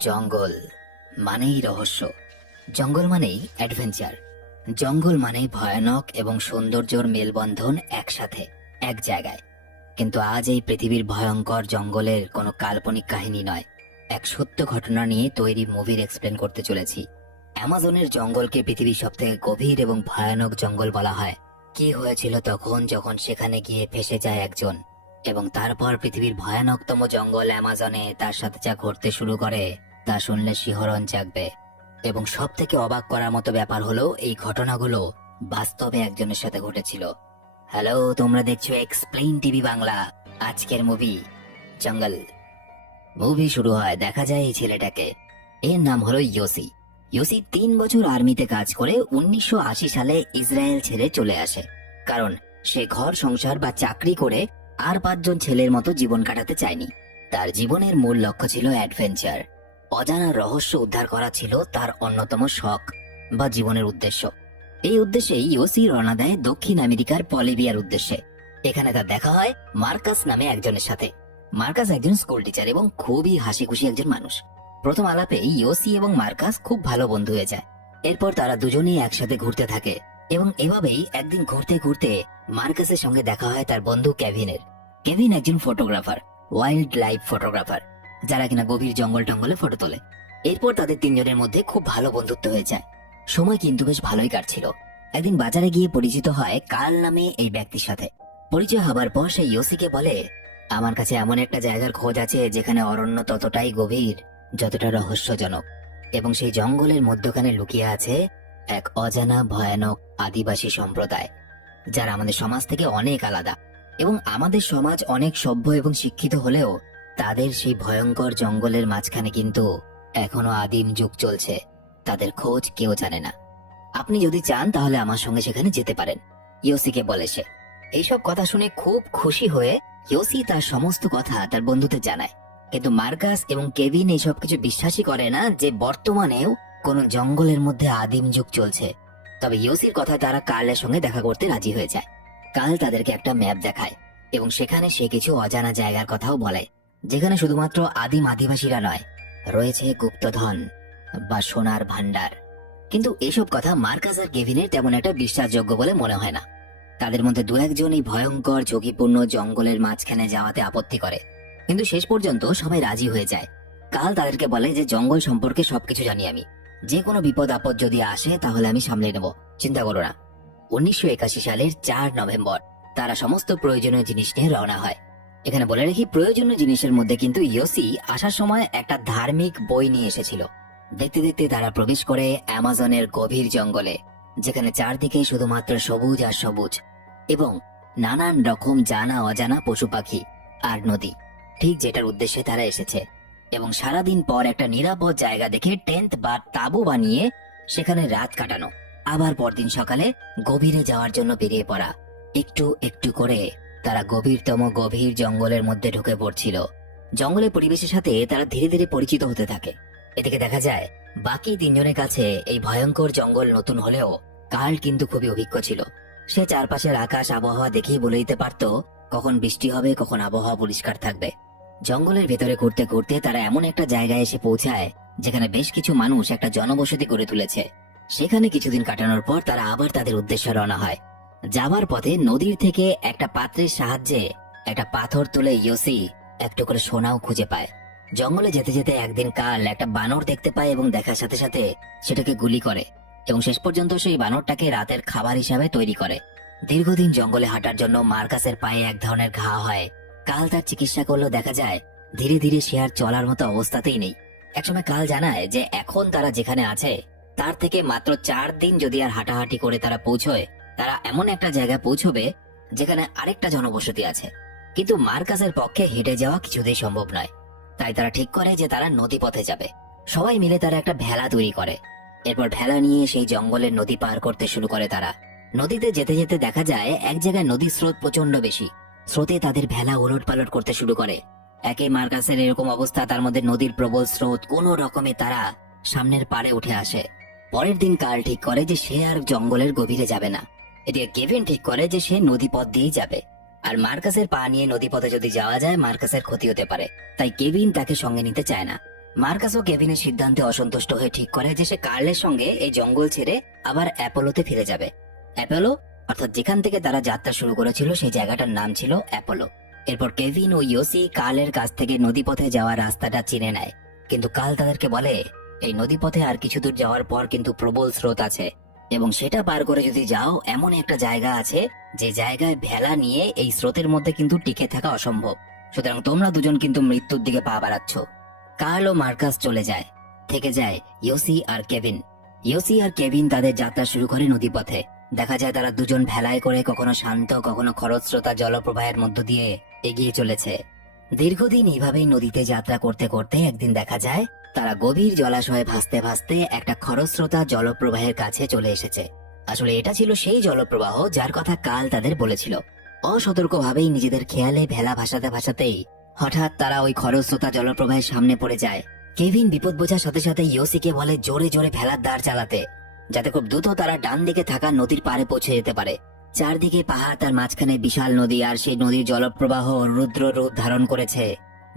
জঙ্গল মানেই রহস্য, জঙ্গল মানেই অ্যাডভেঞ্চার, জঙ্গল মানেই ভয়ানক এবং সৌন্দর্যর মেলবন্ধন একসাথে এক জায়গায়। কিন্তু আজ এই পৃথিবীর ভয়ঙ্কর জঙ্গলের কোনো কাল্পনিক কাহিনী নয়, এক সত্য ঘটনা নিয়ে তৈরি মুভির এক্সপ্লেন করতে চলেছি। অ্যামাজনের জঙ্গলকে পৃথিবীর সবথেকে গভীর এবং ভয়ানক জঙ্গল বলা হয়। কি হয়েছিল তখন যখন সেখানে গিয়ে ফেসে যায় একজন, এবং তারপর পৃথিবীর ভয়ানকতম জঙ্গল অ্যামাজনে তার সাথে যা ঘটতে শুরু করে তা শুনলে শিহরণ জাগবে। এবং সব থেকে অবাক করার মতো ব্যাপার হলো এই ঘটনাগুলো বাস্তবে একজনের সাথে ঘটেছিল। হ্যালো, তোমরা দেখছো এক্সপ্লেইন টিভি বাংলা। আজকের মুভি জঙ্গল। মুভি শুরু হয়, দেখা যায় এই ছেলেটাকে, এর নাম হলো ইয়োসি। ইয়োসি 3 বছর আর্মিতে কাজ করে 1980 সালে ইসরায়েল ছেড়ে চলে আসে, কারণ সে ঘর সংসার বা চাকরি করে আর 5 জন ছেলের মতো জীবন কাটাতে চায়নি। তার জীবনের মূল লক্ষ্য ছিল অ্যাডভেঞ্চার, অজানা রহস্য উদ্ধার করা ছিল তার অন্যতম শখ বা জীবনের উদ্দেশ্য। এই উদ্দেশ্যে ইয়োসি রওনা দেয় দক্ষিণ আমেরিকার বলিভিয়ার উদ্দেশ্যে। এখানে তার দেখা হয় মার্কাস নামে একজনের সাথে। মার্কাস একজন স্কুল টিচার এবং খুবই হাসি খুশি একজন মানুষ। প্রথম আলাপে ইয়োসি এবং মার্কাস খুব ভালো বন্ধু হয়ে যায়। এরপর তারা দুজনেই একসাথে ঘুরতে থাকে এবং এভাবেই একদিন ঘুরতে ঘুরতে মার্কাসের সঙ্গে দেখা হয় তার বন্ধু কেভিনের। কেভিন একজন ফটোগ্রাফার, ওয়াইল্ড লাইফ ফটোগ্রাফার, যারা কিনা গভীর জঙ্গল টঙ্গলে ফটো তোলে। এরপর তাদের 3 জনের মধ্যে খুব ভালো বন্ধুত্ব হয়ে যায়। সময় কিন্তু বেশ ভালোই কাটছিল। একদিন বাজারে গিয়ে পরিচিত হয় কার্ল নামে এই ব্যক্তির সাথে। পরিচয় হবার পর সে ইয়োসিকে বলে, আমার কাছে এমন একটা জায়গার খোঁজ আছে যেখানে অরণ্য ততটাই গভীর যতটা রহস্যজনক, এবং সেই জঙ্গলের মধ্যখানে লুকিয়ে আছে এক অজানা ভয়ানক আদিবাসী সম্প্রদায়, যারা আমাদের সমাজ থেকে অনেক আলাদা। এবং আমাদের সমাজ অনেক সভ্য এবং শিক্ষিত হলেও তাদের সেই ভয়ঙ্কর জঙ্গলের মাঝখানে কিন্তু এখনো আদিম যুগ চলছে। তাদের খোঁজ কেউ জানে না। আপনি যদি চান তাহলে আমার সঙ্গে সেখানে যেতে পারেন, ইয়োসিকে বলে সে। এইসব কথা শুনে খুব খুশি হয়ে ইয়োসি তার সমস্ত কথা তার বন্ধুদের জানায়। কিন্তু মার্কাস এবং কেভিন এইসব কিছু বিশ্বাসই করে না যে বর্তমানেও কোনো জঙ্গলের মধ্যে আদিম যুগ চলছে। তবে ইয়োসির কথায় তারা কার্লের সঙ্গে দেখা করতে রাজি হয়ে যায়। কার্ল তাদেরকে একটা ম্যাপ দেখায় এবং সেখানে সে কিছু অজানা জায়গার কথাও বলে, যেখানে শুধুমাত্র আদিম আদিবাসীরা নয়, রয়েছে গুপ্তধন বা সোনার ভান্ডার। কিন্তু এসব কথা মার্কাস আর কেভিনের তেমন একটা বিশ্বাসযোগ্য বলে মনে হয় না। তাদের মধ্যে 2-1 এই ভয়ঙ্কর ঝুঁকিপূর্ণ জঙ্গলের মাঝখানে যাওয়াতে আপত্তি করে, কিন্তু শেষ পর্যন্ত সবাই রাজি হয়ে যায়। কাল তাদেরকে বলে যে জঙ্গল সম্পর্কে সবকিছু জানি আমি, যে কোনো বিপদ আপদ যদি আসে তাহলে আমি সামলে নেব, চিন্তা করো না। 1981 সালের 4 নভেম্বর তারা সমস্ত প্রয়োজনীয় জিনিস নিয়ে রওনা হয়। এখানে বলে রাখি, প্রয়োজনীয় জিনিসের মধ্যে কিন্তু ইয়োসি আসার সময় একটা ধার্মিক বই নিয়ে এসেছিল। দেখতে দেখতে তারা প্রবেশ করে অ্যামাজনের গভীর জঙ্গলে, যেখানে চারদিকে শুধুমাত্র সবুজ আর সবুজ এবং নানান রকম জানা অজানা পশু পাখি আর নদী, ঠিক যেটার উদ্দেশ্যে তারা এসেছে। এবং সারাদিন পর একটা নিরাপদ জায়গা দেখে টেন্ট বা তাঁবু বানিয়ে সেখানে রাত কাটানো, আবার পরদিন সকালে গভীরে যাওয়ার জন্য বেরিয়ে পড়া। একটু একটু করে তারা গভীরতম গভীর জঙ্গলের মধ্যে ঢুকে পড়ছিল। জঙ্গলের পরিবেশের সাথে তারা ধীরে ধীরে পরিচিত হতে থাকে। এদিকে দেখা যায় বাকি 3 জনের কাছে এই ভয়ঙ্কর জঙ্গল নতুন হলেও কার্ল কিন্তু খুবই অভিজ্ঞ ছিল। সে চারপাশের আকাশ আবহাওয়া দেখেই বলে দিতে পারত কখন বৃষ্টি হবে, কখন আবহাওয়া পরিষ্কার থাকবে। জঙ্গলের ভেতরে ঘুরতে ঘুরতে তারা এমন একটা জায়গায় এসে পৌঁছায় যেখানে বেশ কিছু মানুষ একটা জনবসতি গড়ে তুলেছে। সেখানে কিছুদিন কাটানোর পর তারা আবার তাদের উদ্দেশ্যে রওনা হয়। যাবার পথে নদীর থেকে একটা পাত্রের সাহায্যে একটা পাথর তুলে ইয়োসি একটু করে সোনাও খুঁজে পায়। জঙ্গলে যেতে যেতে একদিন কাল একটা বানর দেখতে পায় এবং দেখার সাথে সাথে সেটাকে গুলি করে এবং শেষ পর্যন্ত সেই বানরটাকে রাতের খাবার হিসাবে তৈরি করে। দীর্ঘদিন জঙ্গলে হাঁটার জন্য মার্কাসের পায়ে এক ধরনের ঘা হয়। কাল তার চিকিৎসা করলেও দেখা যায় ধীরে ধীরে সে আর চলার মতো অবস্থাতেই নেই। একসময় কাল জানায় যে এখন তারা যেখানে আছে তার থেকে মাত্র 4 দিন যদি আর হাঁটাহাঁটি করে তারা পৌঁছয়, তারা এমন একটা জায়গায় পৌঁছবে যেখানে আরেকটা জনবসতি আছে। কিন্তু মার্কাসের পক্ষে হেঁটে যাওয়া কিছুতেই সম্ভব নয়। তাই তারা ঠিক করে যে তারা নদী পথে যাবে। সবাই মিলে তারা একটা ভেলা তৈরি করে। এরপর ভেলা নিয়ে সেই জঙ্গলের নদী পার করতে শুরু করে তারা। নদীতে যেতে যেতে দেখা যায় এক জায়গায় নদীর স্রোত প্রচন্ড বেশি। স্রোতে তাদের ভেলা ওলট পালট করতে শুরু করে। একে মার্কাসের এরকম অবস্থা, তার মধ্যে নদীর প্রবল স্রোত, কোনো রকমে তারা সামনের পাড়ে উঠে আসে। পরের দিন কার্ল ঠিক করে যে সে আর জঙ্গলের গভীরে যাবে না। এদিকে কেভিন ঠিক করে যে সে নদী পথ দিয়েই যাবে। আর মার্কাসের পা নিয়ে নদী পথে যদি যাওয়া যায় মার্কাসের ক্ষতি হতে পারে, তাই কেভিন তাকে সঙ্গে নিতে চায় না। মার্কাস ও কেভিনের সিদ্ধান্তে অসন্তুষ্ট হয়ে ঠিক করে যে সে কার্লের সঙ্গে এই জঙ্গল ছেড়ে আবার অ্যাপোলোতে ফিরে যাবে। অ্যাপোলো অর্থাৎ যেখান থেকে তারা যাত্রা শুরু করেছিল সেই জায়গাটার নাম ছিল অ্যাপোলো। এরপর কেভিন ও ইয়োসি কার্লের কাছ থেকে নদীপথে যাওয়ার রাস্তাটা চিনে নেয়, কিন্তু কার্ল তাদেরকে বলে এই নদীপথে আর কিছু দূর যাওয়ার পর কিন্তু প্রবল স্রোত আছে এবং সেটা পার করে যদি যাও এমন একটা জায়গা আছে যে জায়গায় ভেলা নিয়ে এই স্রোতের মধ্যে কিন্তু টিকে থাকা অসম্ভব। সুতরাং তোমরা দুজন কিন্তু মৃত্যুর দিকে পা বাড়াচ্ছ। কার্ল ও মার্কাস চলে যায়, থেকে যায় ইয়োসি আর কেভিন। ইয়োসি আর কেভিন তাদের যাত্রা শুরু করে নদীপথে। দেখা যায় তারা দুজন ভেলায় করে কখনো শান্ত কখনো খরস্রোতা জলপ্রবাহের মধ্য দিয়ে এগিয়ে চলেছে। দীর্ঘদিন এইভাবেই নদীতে যাত্রা করতে করতে একদিন দেখা যায় তারা গভীর জলাশয়ে ভাসতে ভাসতে একটা খরস্রোতা জলপ্রবাহের কাছে চলে এসেছে। আসলে এটা ছিল সেই জলপ্রবাহ যার কথা কাল তাদের বলেছিল। অসতর্কভাবেই নিজেদের খেয়ালে ভেলা ভাসাতে ভাসাতেই হঠাৎ তারা ওই খরস্রোতা জলপ্রবাহের সামনে পড়ে যায়। কেভিন বিপদ বোঝার সাথে সাথে ইয়োসিকে বলে জোরে জোরে ভেলার দাঁড় চালাতে, যাতে খুব দ্রুত তারা ডান দিকে থাকা নদীর পাড়ে পৌঁছে যেতে পারে। চারদিকে পাহাড়, তার মাঝখানে বিশাল নদী, আর সেই নদীর জলপ্রবাহ রুদ্র রূপ ধারণ করেছে।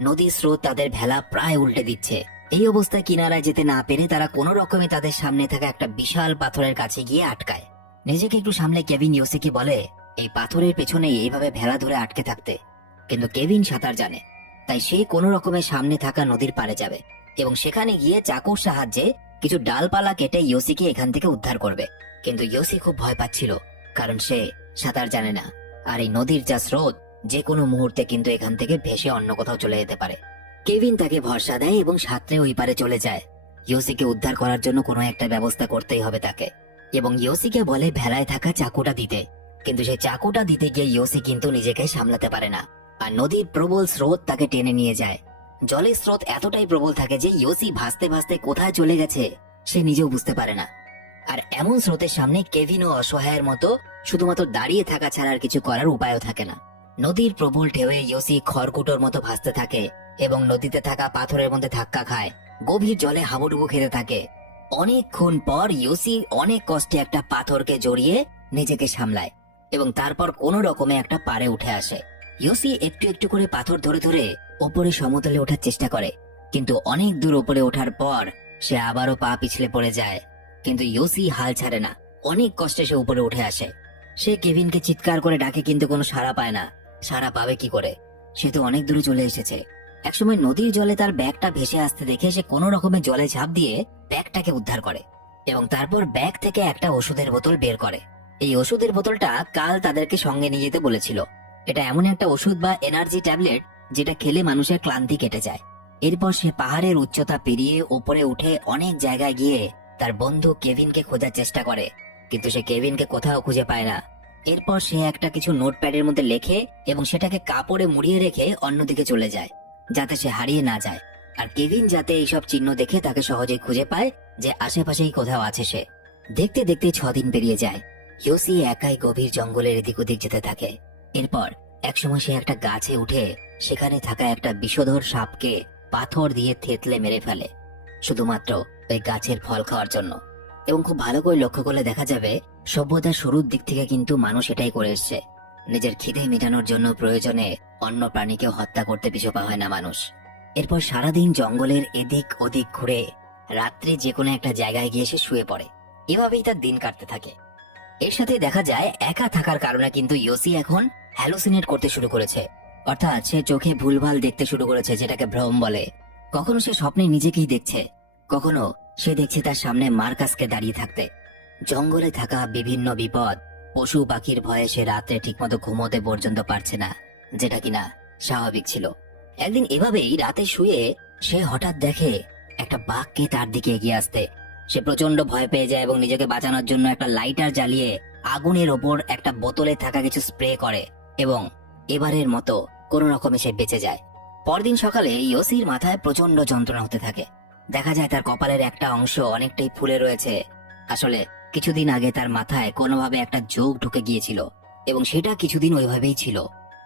নদীর স্রোত তাদের ভেলা প্রায় উল্টে দিচ্ছে। এই অবস্থায় কিনারায় যেতে না পেরে তারা কোনো রকমে তাদের সামনে থাকা একটা বিশাল পাথরের কাছে গিয়ে আটকায়। নিজেকে একটু সামলে কেভিন ইয়োসিকে বলে এই পাথরের পেছনেই এইভাবে ভেলা ধরে আটকে থাকতে, কিন্তু কেভিন সাঁতার জানে, তাই সে কোনো রকমের সামনে থাকা নদীর পাড়ে যাবে এবং সেখানে গিয়ে চাকুর সাহায্যে কিছু ডালপালা কেটে ইয়োসিকে এখান থেকে উদ্ধার করবে। কিন্তু ইয়োসি খুব ভয় পাচ্ছিল, কারণ সে সাঁতার জানে না, আর এই নদীর যা স্রোত যে কোনো মুহূর্তে কিন্তু এখান থেকে ভেসে অন্য কোথাও চলে যেতে পারে। কেভিন তাকে ভরসা দেয় এবং সাঁতরে ওই পারে চলে যায়। ইয়োসিকে উদ্ধার করার জন্য কোনো একটা ব্যবস্থা করতেই হবে তাকে, এবং ইয়োসিকে বলে ভেলায় থাকা চাকুটা দিতে। কিন্তু সেই চাকুটা দিতে গিয়ে ইয়োসি কিন্তু নিজেকে সামলাতে পারে না, আর নদীর প্রবল স্রোত তাকে টেনে নিয়ে যায়। জলের স্রোত এতটাই প্রবল থাকে যে ইয়োসি ভাসতে ভাসতে কোথায় চলে গেছে সে নিজেও বুঝতে পারে না। আর এমন স্রোতের সামনে কেভিনও অসহায়ের মতো শুধুমাত্র দাঁড়িয়ে থাকা ছাড়া আর কিছু করার উপায়ও থাকে না। নদীর প্রবল ঢেউয়ে ইয়োসি খড়কুটোর মতো ভাসতে থাকে এবং নদীতে থাকা পাথরের মধ্যে ধাক্কা খায়, গভীর জলে হাবুডুবু খেতে থাকে। অনেকক্ষণ পর ইয়োসি অনেক কষ্টে একটা পাথরকে জড়িয়ে নিজেকে সামলায় এবং তারপর কোনো রকমে একটা পাড়ে উঠে আসে। ইয়োসি একটু একটু করে পাথর ধরে ধরে ওপরে সমতলে ওঠার চেষ্টা করে, কিন্তু অনেক দূর ওপরে ওঠার পর সে আবারও পা পিছলে পড়ে যায়। কিন্তু ইয়োসি হাল ছাড়ে না, অনেক কষ্টে সে উপরে উঠে আসে। সে কেভিনকে চিৎকার করে ডাকে, কিন্তু কোনো সাড়া পায় না। সাড়া পাবে কি করে, সে তো অনেক দূরে চলে এসেছে। একসময় নদীর জলে তার ব্যাগটা ভেসে আসতে দেখে সে কোনো রকমে জলে ঝাঁপ দিয়ে ব্যাগটাকে উদ্ধার করে এবং তারপর ব্যাগ থেকে একটা ওষুধের বোতল বের করে। এই ওষুধের বোতলটা কাল তাদেরকে সঙ্গে নিয়ে যেতে বলেছিল। এটা এমন একটা ওষুধ বা এনার্জি ট্যাবলেট যেটা খেলে মানুষের ক্লান্তি কেটে যায়। এরপর সে পাহাড়ের উচ্চতা পেরিয়ে উপরে উঠে অনেক জায়গায় গিয়ে তার বন্ধু কেভিনকে খোঁজার চেষ্টা করে, কিন্তু সে কেভিনকে কোথাও খুঁজে পায় না। এরপর সে একটা কিছু নোটপ্যাডের মধ্যে লেখে এবং সেটাকে কাপড়ে মুড়িয়ে রেখে অন্যদিকে চলে যায়, যাতে সে হারিয়ে না যায়। আর কেভিন যাতে এইসব চিহ্ন দেখে তাকে সহজেই খুঁজে পায় যে আশেপাশেই কোথাও আছে সে। দেখতে দেখতে 6 দিন পেরিয়ে যায়। ইয়োসি একাই গভীর জঙ্গলের এদিক ওদিক যেতে থাকে। এরপর একসময় সে একটা গাছে উঠে সেখানে থাকা একটা বিষধর সাপকে পাথর দিয়ে থেতলে মেরে ফেলে, শুধুমাত্র ওই গাছের ফল খাওয়ার জন্য। এবং খুব ভালো করে লক্ষ্য করলে দেখা যাবে সভ্যতার শুরুর দিক থেকে কিন্তু মানুষ এটাই করে এসছে। নিজের খিদে মেটানোর জন্য প্রয়োজনে অন্য প্রাণীকে হত্যা করতে পিছু পা হয় না মানুষ। এরপর সারাদিন জঙ্গলের এদিক ওদিক ঘুরে রাত্রে যে কোনো একটা জায়গায় গিয়ে সে শুয়ে পড়ে। এভাবেই তার দিন কাটতে থাকে। এর সাথে দেখা যায় একা থাকার কারণে কিন্তু ইয়োসি এখন হ্যালুসিনেট করতে শুরু করেছে, অর্থাৎ সে চোখে ভুলভাল দেখতে শুরু করেছে, যেটাকে ভ্রম বলে। কখনো সে স্বপ্নে নিজেকেই দেখছে, কখনো সে দেখছে তার সামনে মার্কাসকে দাঁড়িয়ে থাকতে। জঙ্গলে থাকা বিভিন্ন বিপদ, পশু পাখির ভয়ে সে রাত্রে ঠিকমতো ঘুমোতে পর্যন্ত পারছে না, যেটা কিনা স্বাভাবিক ছিল। একদিন এভাবেই রাতে শুয়ে সে হঠাৎ দেখে একটা বাঘকে তার দিকে এগিয়ে আসতে। সে প্রচন্ড ভয় পেয়ে যায় এবং নিজেকে বাঁচানোর জন্য একটা লাইটার জ্বালিয়ে আগুনের ওপর একটা বোতলে থাকা কিছু স্প্রে করে এবং এবারের মতো কোনো রকমে সে বেঁচে যায়। পরদিন সকালে ইয়োসির মাথায় প্রচন্ড যন্ত্রণা হতে থাকে। দেখা যায় তার কপালের একটা অংশ অনেকটাই ফুলে রয়েছে। আসলে কিছুদিন আগে তার মাথায় কোনোভাবে একটা যোগ ঢুকে গিয়েছিল এবং সেটা কিছুদিন ওইভাবেই ছিল।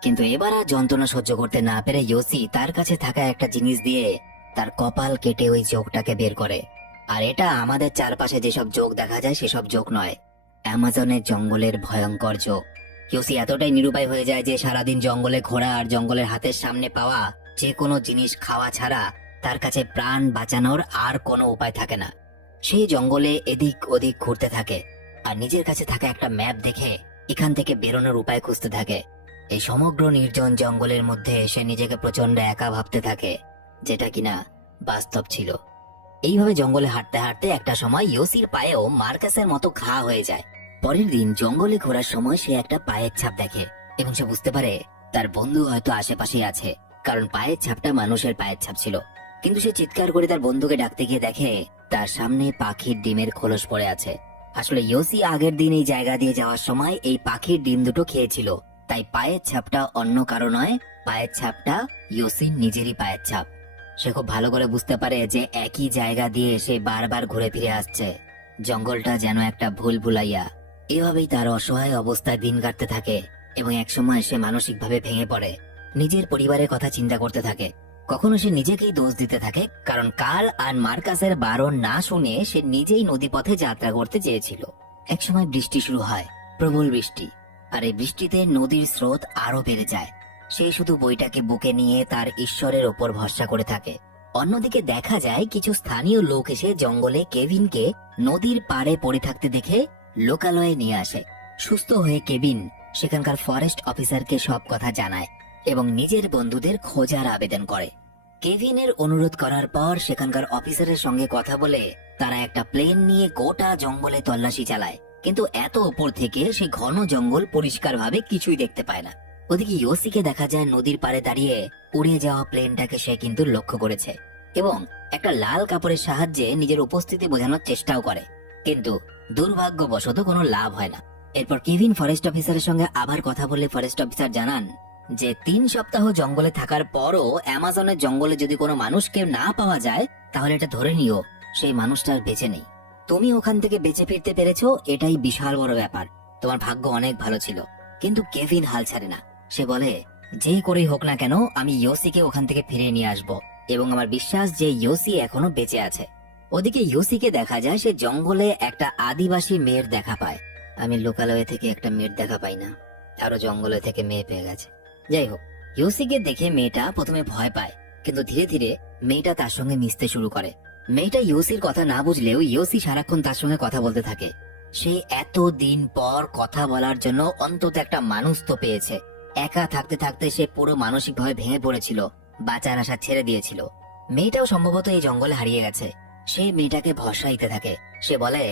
কিন্তু এবার আর যন্ত্রণা সহ্য করতে না পেরে ইয়োসি তার কাছে থাকা একটা জিনিস দিয়ে তার কপাল কেটে ওই যোগটাকে বের করে। আর এটা আমাদের চারপাশে যেসব যোগ দেখা যায় সেসব যোগ নয়, অ্যামাজনের জঙ্গলের ভয়ঙ্কর যোগ। ইয়োসি এতটাই নিরুপায় হয়ে যায় যে সারাদিন জঙ্গলে ঘোরা আর জঙ্গলের হাতের সামনে পাওয়া যে কোনো জিনিস খাওয়া ছাড়া তার কাছে প্রাণ বাঁচানোর আর কোনো উপায় থাকে না। সে জঙ্গলে এদিক ওদিক ঘুরতে থাকে আর নিজের কাছে থাকা একটা ম্যাপ দেখে এখান থেকে বেরোনোর উপায় খুঁজতে থাকে। এই সমগ্র নির্জন জঙ্গলের মধ্যে সে নিজেকে প্রচন্ড একা ভাবতে থাকে, যেটা কিনা বাস্তব ছিল। এইভাবে জঙ্গলে হাঁটতে হাঁটতে একটা সময় ইয়োসির পায়েও মার্কাসের মতো ঘা হয়ে যায়। পরের দিন জঙ্গলে ঘোরার সময় সে একটা পায়ের ছাপ দেখে এবং সে বুঝতে পারে তার বন্ধু হয়তো আশেপাশেই আছে, কারণ পায়ের ছাপটা মানুষের পায়ের ছাপ ছিল। কিন্তু সে চিৎকার করে তার বন্ধুকে ডাকতে গিয়ে দেখে তার সামনে পাখির ডিমের খোলস পড়ে আছে। আসলে ইয়োসি আগের দিন এই জায়গা দিয়ে যাওয়ার সময় এই পাখির ডিম দুটো খেয়েছিল, তাই পায়ের ছাপটা অন্য কারো নয়, পায়ের ছাপটা ইয়োসির নিজেরই পায়ের ছাপ। সে খুব ভালো করে বুঝতে পারে যে একই জায়গা দিয়ে সে বারবার ঘুরে ফিরে আসছে। জঙ্গলটা যেন একটা ভুল ভুলাইয়া। এভাবেই তার অসহায় অবস্থায় দিন কাটতে থাকে এবং একসময় সে মানসিকভাবে ভেঙে পড়ে। নিজের পরিবারের কথা চিন্তা করতে থাকে। কখনো সে নিজেকেই দোষ দিতে থাকে, কারণ কার্ল আর মার্কাসের বারণ না শুনে সে নিজেই নদীপথে যাত্রা করতে চেয়েছিল। একসময় বৃষ্টি শুরু হয়, প্রবল বৃষ্টি। আর এই বৃষ্টিতে নদীর স্রোত আরো বেড়ে যায়। সে শুধু বইটাকে বুকে নিয়ে তার ঈশ্বরের ওপর ভরসা করে থাকে। অন্যদিকে দেখা যায় কিছু স্থানীয় লোক এসে জঙ্গলে কেভিনকে নদীর পাড়ে পড়ে থাকতে দেখে লোকালয়ে নিয়ে আসে। সুস্থ হয়ে কেভিন সেখানকার ফরেস্ট অফিসারকে সব কথা জানায় এবং নিজের বন্ধুদের খোঁজার আবেদন করে। কেভিনের অনুরোধ করার পর সেখানকার অফিসারের সঙ্গে কথা বলে তারা একটা প্লেন নিয়ে গোটা জঙ্গলে তল্লাশি চালায়, কিন্তু এত উপর থেকে সে ঘন জঙ্গল পরিষ্কারভাবে কিছুই দেখতে পায় না। ওদিকে ইয়োসিকে দেখা যায় নদীর পাড়ে দাঁড়িয়ে উড়ে যাওয়া প্লেনটাকে সে কিন্তু লক্ষ্য করেছে এবং একটা লাল কাপড়ের সাহায্যে নিজের উপস্থিতি বোঝানোর চেষ্টাও করে, কিন্তু দুর্ভাগ্যবশত কোনো লাভ হয় না। এরপর কেভিন ফরেস্ট অফিসারের সঙ্গে আবার কথা বলে ফরেস্ট অফিসার জানান যে 3 সপ্তাহ জঙ্গলে থাকার পরও অ্যামাজনের জঙ্গলে যদি কোনো মানুষকে না পাওয়া যায় তাহলে এটা ধরে নিও সেই মানুষটা আর বেঁচে নেই। তুমি ওখান থেকে বেঁচে ফিরতে পেরেছো, এটাই বিশাল বড় ব্যাপার। তোমার ভাগ্য অনেক ভালো ছিল। কিন্তু কেভিন হাল ছাড়ে না। সে বলে, যে করেই হোক না কেন আমি ইয়োসিকে ওখান থেকে ফিরিয়ে নিয়ে আসব এবং আমার বিশ্বাস যে ইয়োসি এখনো বেঁচে আছে। ওদিকে ইয়োসিকে দেখা যায় সে জঙ্গলে একটা আদিবাসী মেয়ের দেখা পায়। আমি লোকালয়ে থেকে একটা মেয়ের দেখা পাই না, আরো জঙ্গলে থেকে মেয়ে পেয়ে গেছে। যাই হোক, ইয়োসিকে দেখে মেয়েটা প্রথমে ভয় পায়, কিন্তু ধীরে ধীরে মেয়েটা তার সঙ্গে মিশতে শুরু করে। মেয়েটা ইয়োসির কথা না বুঝলেও ইয়োসি সারাক্ষণ তার সঙ্গে কথা বলতে থাকে। সে এত দিন পর কথা বলার জন্য অন্তত একটা মানুষ তো পেয়েছে। একা থাকতে থাকতে সে পুরো মানসিকভাবে ভেঙে পড়েছিল, বাঁচার আশা ছেড়ে দিয়েছিল। মেয়েটাও সম্ভবত এই জঙ্গলে হারিয়ে গেছে। সে মেয়েটাকে ভরসা দিতে থাকে। সে বলে,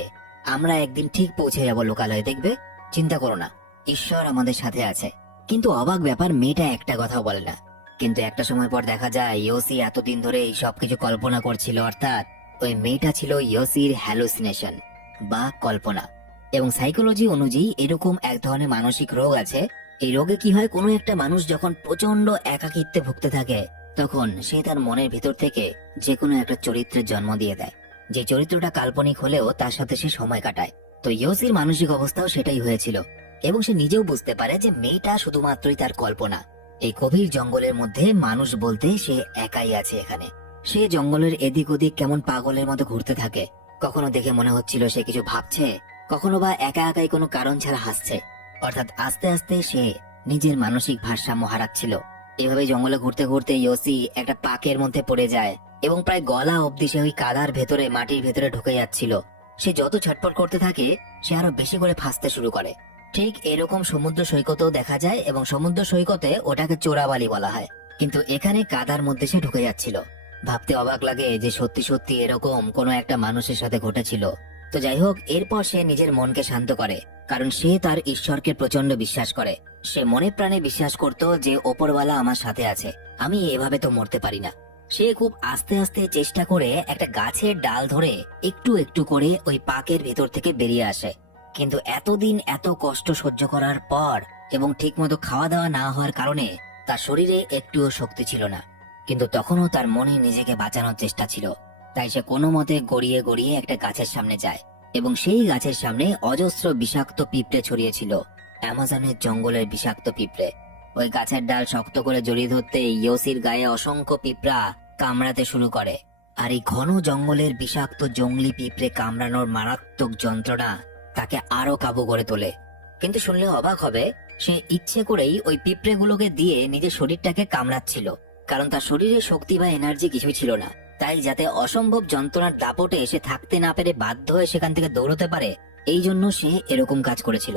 আমরা একদিন ঠিক পৌঁছে যাবো লোকালয়ে, দেখবে, চিন্তা করো না, ঈশ্বর আমাদের সাথে আছে। কিন্তু অবাক ব্যাপার, মেয়েটা একটা কথাও বলে না। কিন্তু একটা সময় পর দেখা যায় ইয়োসি এতদিন ধরে এই সবকিছু কল্পনা করছিল, অর্থাৎ ওই মেয়েটা ছিল ইয়োসির হ্যালুসিনেশন বা কল্পনা। এবং সাইকোলজি অনুযায়ী এরকম এক ধরনের মানসিক রোগ আছে। এই রোগে কি হয়, কোনো একটা মানুষ যখন প্রচন্ড একাকিত্বে ভুগতে থাকে তখন সে তার মনের ভিতর থেকে যে কোনো একটা চরিত্রের জন্ম দিয়ে দেয়, যে চরিত্রটা কাল্পনিক হলেও তার সাথে সে সময় কাটায়। তো ইয়োসির মানসিক অবস্থাও সেটাই হয়েছিল এবং সে নিজেও বুঝতে পারে যে মেয়েটা শুধুমাত্রই তার কল্পনা। এই গভীর জঙ্গলের মধ্যে মানুষ বলতে সে একাই আছে এখানে। সে জঙ্গলের এদিক ওদিক কেমন পাগলের মতো ঘুরতে থাকে। কখনো দেখে মনে হচ্ছিল সে কিছু ভাবছে, কখনো বা একা একাই কোনো কারণ ছাড়া হাসছে। অর্থাৎ আস্তে আস্তে সে নিজের মানসিক ভারসাম্য হারাচ্ছিল। এভাবে জঙ্গলে ঘুরতে ঘুরতে ইয়োসি একটা পাকের মধ্যে পড়ে যায় এবং প্রায় গলা অবধি সে ওই কাদার ভেতরে, মাটির ভেতরে ঢুকে যাচ্ছিল। সে যত ছটফট করতে থাকে সে আরো বেশি করে ফাঁসতে শুরু করে। ঠিক এরকম সমুদ্র সৈকতেও দেখা যায় এবং সমুদ্র সৈকতে ওটাকে চোরাবালি বলা হয়, কিন্তু এখানে কাদার মধ্যে সে ঢুকে যাচ্ছিল। ভাবতে অবাক লাগে যে সত্যি সত্যি এরকম কোনো একটা মানুষের সাথে ঘটেছিল। তো যাই হোক, এরপর সে নিজের মনকে শান্ত করে, কারণ সে তার ঈশ্বরকে প্রচন্ড বিশ্বাস করে। সে মনে প্রাণে বিশ্বাস করত যে ওপরওয়ালা আমার সাথে আছে, আমি এভাবে তো মরতে পারি না। সে খুব আস্তে আস্তে চেষ্টা করে একটা গাছের ডাল ধরে একটু একটু করে ওই পাকের ভেতর থেকে বেরিয়ে আসে। কিন্তু এতদিন এত কষ্ট সহ্য করার পর এবং ঠিকমতো খাওয়া দাওয়া না হওয়ার কারণে তার শরীরে একটুও শক্তি ছিল না। কিন্তু তখনও তার মনে নিজেকে বাঁচানোর চেষ্টা ছিল। তাই সে কোনো মতে গড়িয়ে গড়িয়ে একটা গাছের সামনে যায় এবং সেই গাছের সামনে অজস্র বিষাক্ত পিঁপড়ে ছড়িয়েছিল, অ্যামাজনের জঙ্গলের বিষাক্ত পিঁপড়ে। ওই গাছের ডাল শক্ত করে জড়িয়ে ধরতে ইয়োসির গায়ে অসংখ্য পিঁপড়া কামড়াতে শুরু করে। আর এই ঘন জঙ্গলের বিষাক্ত জঙ্গলি পিঁপড়ে কামড়ানোর মারাত্মক যন্ত্রণা তাকে আরো কাবু করে তোলে। কিন্তু শুনলে অবাক হবে, সে ইচ্ছে করেই ওই পিঁপড়েগুলোকে দিয়ে নিজের শরীরটাকে কামড়াচ্ছিল, কারণ তার শরীরে শক্তি বা এনার্জি কিছুই ছিল না। তাই যাতে অসম্ভব যন্ত্রণার দাপটে এসে থাকতে না পেরে বাধ্য হয়ে সেখান থেকে দৌড়তে পারে, এই জন্য সে এরকম কাজ করেছিল।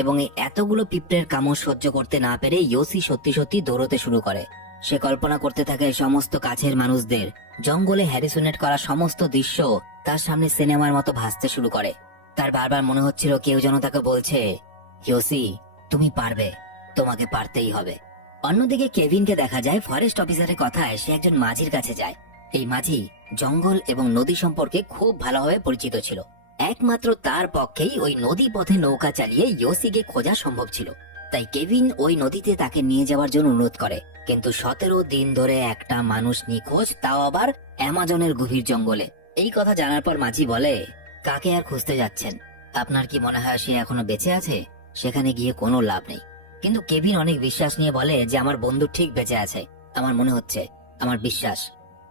এবং এই এতগুলো পিঁপড়ের কামড় সহ্য করতে না পেরে ইয়োসি সত্যি সত্যি দৌড়তে শুরু করে। সে কল্পনা করতে থাকে সমস্ত কাছের মানুষদের, জঙ্গলে হ্যারিসোনেট করা সমস্ত দৃশ্য তার সামনে সিনেমার মতো ভাসতে শুরু করে। তার বারবার মনে হচ্ছিল কেউ যেন তাকে বলছে, ইয়োসি তুমি পারবে, তোমাকে পারতেই হবে। অন্যদিকে কেভিনকে দেখা যায় ফরেস্ট অফিসারের কথায় সে একজন মাঝির কাছে যায়। এই মাঝি জঙ্গল এবং নদী সম্পর্কে খুব ভালোভাবে পরিচিত ছিল। একমাত্র তার পক্ষেই ওই নদী পথে নৌকা চালিয়ে ইয়োসিকে খোঁজা সম্ভব ছিল। তাই কেভিন ওই নদীতে তাকে নিয়ে যাওয়ার জন্য অনুরোধ করে। কিন্তু 17 দিন ধরে একটা মানুষ নিখোঁজ, তাও আবার অ্যামাজনের গভীর জঙ্গলে। এই কথা জানার পর মাঝি বলে, কাকে আর খুঁজতে যাচ্ছেন? আপনার কি মনে হয় সে এখনো বেঁচে আছে? সেখানে গিয়ে কোনো লাভ নেই। কিন্তু কেভিন অনেক বিশ্বাস নিয়ে বলে যে আমার বন্ধু ঠিক বেঁচে আছে, আমার মনে হচ্ছে, আমার বিশ্বাস।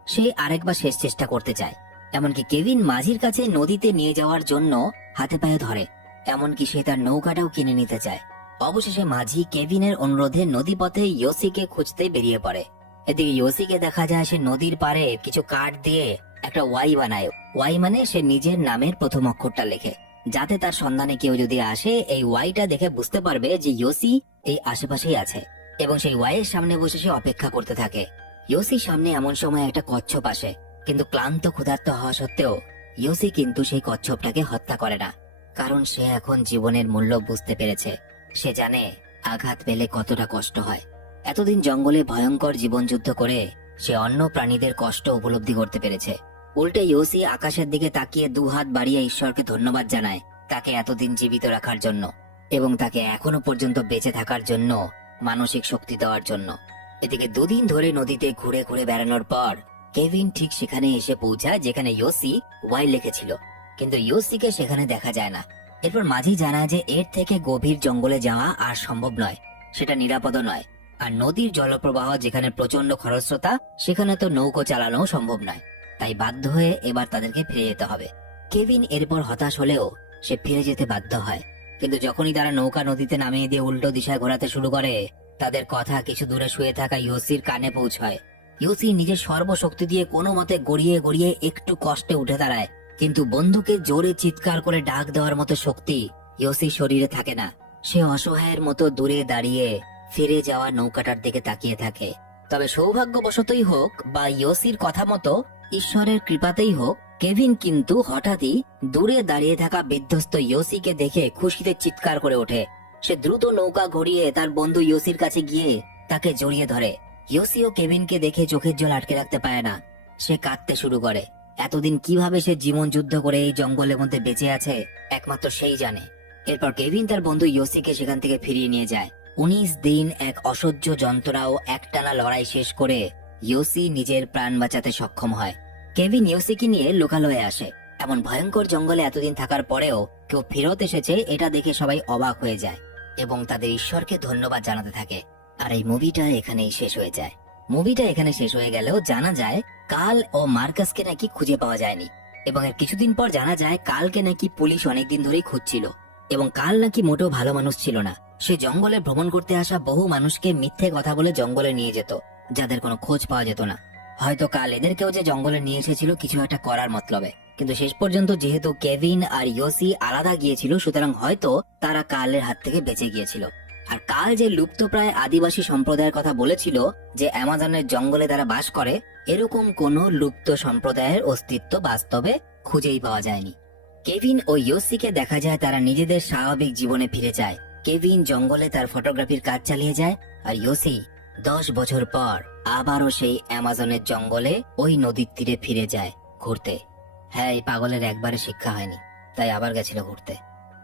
সে আরেকবার শেষ চেষ্টা করতে চায়। এমনকি কেভিন মাঝির কাছে নদীতে নিয়ে যাওয়ার জন্য হাতে পায়ে ধরে, এমনকি সে তার নৌকাটাও কিনে নিতে চায়। অবশেষে মাঝি কেভিনের অনুরোধে নদীপথে ইয়োসিকে খুঁজতে বেরিয়ে পড়ে। এদিকে ইয়োসিকে দেখা যায় সে নদীর পাড়ে কিছু কাঠ দিয়ে একটা ওয়াই বানায়। ওয়াই মানে সে নিজের নামের প্রথম অক্ষরটা লেখে, যাতে তার সন্ধানে কেউ যদি আসে এই ওয়াইটা দেখে বুঝতে পারবে যে ইয়োসি এই আশেপাশেই আছে। এবং সেই ওয়াইয়ের সামনে বসে সে অপেক্ষা করতে থাকে। ইয়োসির সামনে এমন সময় একটা কচ্ছপ আসে, কিন্তু ক্লান্ত ক্ষুধার্ত হওয়া সত্ত্বেও ইয়োসি কিন্তু সেই কচ্ছপটাকে হত্যা করে না, কারণ সে এখন জীবনের মূল্য বুঝতে পেরেছে। সে জানে আঘাত পেলে কতটা কষ্ট হয়। এতদিন জঙ্গলে ভয়ঙ্কর জীবনযুদ্ধ করে সে অন্য প্রাণীদের কষ্ট উপলব্ধি করতে পেরেছে। উল্টে ইয়োসি আকাশের দিকে তাকিয়ে 2 হাত বাড়িয়ে ঈশ্বরকে ধন্যবাদ জানায় তাকে এতদিন জীবিত রাখার জন্য এবং তাকে এখনো পর্যন্ত বেঁচে থাকার জন্য মানসিক শক্তি দেওয়ার জন্য। এদিকে 2 দিন ধরে নদীতে ঘুরে ঘুরে বেড়ানোর পর কেভিন ঠিক সেখানে এসে পৌঁছায় যেখানে ইয়োসি ওয়াই লিখেছিল, কিন্তু ইয়োসিকে সেখানে দেখা যায় না। এরপর মাঝি জানায় যে এর থেকে গভীর জঙ্গলে যাওয়া আর সম্ভব নয়, সেটা নিরাপদ নয়। আর নদীর জলপ্রবাহ যেখানে প্রচন্ড খরস্রোতা, সেখানে তো নৌকো চালানো সম্ভব নয়। তাই বাধ্য হয়ে এবার তাদেরকে ফিরে যেতে হবে। কেভিন এরপর হতাশ হলেও সে ফিরে যেতে বাধ্য হয়। কিন্তু যখনই তারা নৌকা নদীতে নামিয়ে দিয়ে উল্টো দিশায় ঘোরাতে শুরু করে, তাদের কথা কিছু দূরে শুয়ে থাকা ইয়োসির কানে পৌঁছায়। ইয়োসি নিজের সর্বশক্তি দিয়ে কোনো মতে গড়িয়ে গড়িয়ে একটু কষ্টে উঠে দাঁড়ায়, কিন্তু বন্ধুকে জোরে চিৎকার করে ডাক দেওয়ার মতো শক্তি ইয়োসির শরীরে থাকে না। সে অসহায়ের মতো দূরে দাঁড়িয়ে ফিরে যাওয়া নৌকাটার দিকে তাকিয়ে থাকে। তবে সৌভাগ্যবশতই হোক বা ইয়োসির কথা মতো ঈশ্বরের কৃপাতেই হোক, কেভিন কিন্তু হঠাৎই দূরে দাঁড়িয়ে থাকা বিধ্বস্ত ইয়োসিকে দেখে খুশিতে চিৎকার করে ওঠে। সে দ্রুত নৌকা ঘুরিয়ে তার বন্ধু ইয়োসির কাছে গিয়ে তাকে জড়িয়ে ধরে। ইয়োসিও কেভিনকে দেখে চোখের জল আটকে রাখতে পারে না, সে কাঁদতে শুরু করে। এতদিন কিভাবে সে জীবন যুদ্ধ করে এই জঙ্গলের মধ্যে বেঁচে আছে একমাত্র সেই জানে। এরপর কেভিন তার বন্ধু ইয়োসিকে সেখান থেকে ফিরিয়ে নিয়ে যায়। 19 দিন এক অসহ্য যন্ত্রণা ও একটানা লড়াই শেষ করে ইয়োসি নিজের প্রাণ বাঁচাতে সক্ষম হয়। কেভিন ইয়োসিকে নিয়ে লোকালয়ে আসে। এমন ভয়ঙ্কর জঙ্গলে এতদিন থাকার পরেও কেউ ফেরত এসেছে এটা দেখে সবাই অবাক হয়ে যায় এবং তাদের ঈশ্বরকে ধন্যবাদ জানাতে থাকে। আর এই মুভিটা এখানেই শেষ হয়ে যায়। মুভিটা এখানে শেষ হয়ে গেলেও জানা যায় কাল ও মার্কাসকে নাকি খুঁজে পাওয়া যায়নি, এবং এর কিছুদিন পর জানা যায় কালকে নাকি পুলিশ অনেকদিন ধরেই খুঁজছিল এবং কাল নাকি মোটেও ভালো মানুষ ছিল না। সে জঙ্গলে ভ্রমণ করতে আসা বহু মানুষকে মিথ্যে কথা বলে জঙ্গলে নিয়ে যেত, যাদের কোনো খোঁজ পাওয়া যেত না। হয়তো কাল এদেরকেও যে জঙ্গলে নিয়ে এসেছিল কিছু একটা করার মতলবে, কিন্তু শেষ পর্যন্ত যেহেতু কেভিন আর ইয়োসি আলাদা গিয়েছিল, সুতরাং হয়তো তারা কালের হাত থেকে বেঁচে গিয়েছিল। আর কাল যে লুপ্তপ্রায় আদিবাসী সম্প্রদায়ের কথা বলেছিল যে অ্যামাজনের জঙ্গলে তারা বাস করে, এরকম কোন লুপ্ত সম্প্রদায়ের অস্তিত্ব বাস্তবে খুঁজেই পাওয়া যায়নি। কেভিন ও ইয়োসিকে দেখা যায় তারা নিজেদের স্বাভাবিক জীবনে ফিরে যায়। কেভিন জঙ্গলে তার ফটোগ্রাফির কাজ চালিয়ে যায়, আর ইয়োসি 10 বছর পর আবারও সেই অ্যামাজনের জঙ্গলে ওই নদীর তীরে ফিরে যায় ঘুরতে। হ্যাঁ, এই পাগলের একবারে শিক্ষা হয়নি, তাই আবার গেছিল ঘুরতে।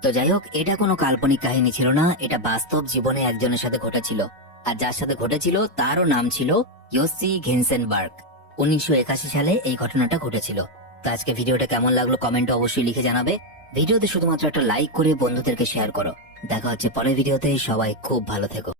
তো যাই হোক, এটা কোনো কাল্পনিক কাহিনী ছিল না, এটা বাস্তব জীবনে একজনের সাথে ঘটেছিল। আর যার সাথে ঘটেছিল তারও নাম ছিল ইয়োসি ঘিনসেনবার্গ। 1981 সালে এই ঘটনাটা ঘটেছিল। তো আজকে ভিডিওটা কেমন লাগলো কমেন্টে অবশ্যই লিখে জানাবে। ভিডিওতে শুধুমাত্র একটা লাইক করে বন্ধুদেরকে শেয়ার করো। দেখা হচ্ছে পরের ভিডিওতে। সবাই খুব ভালো থেকো।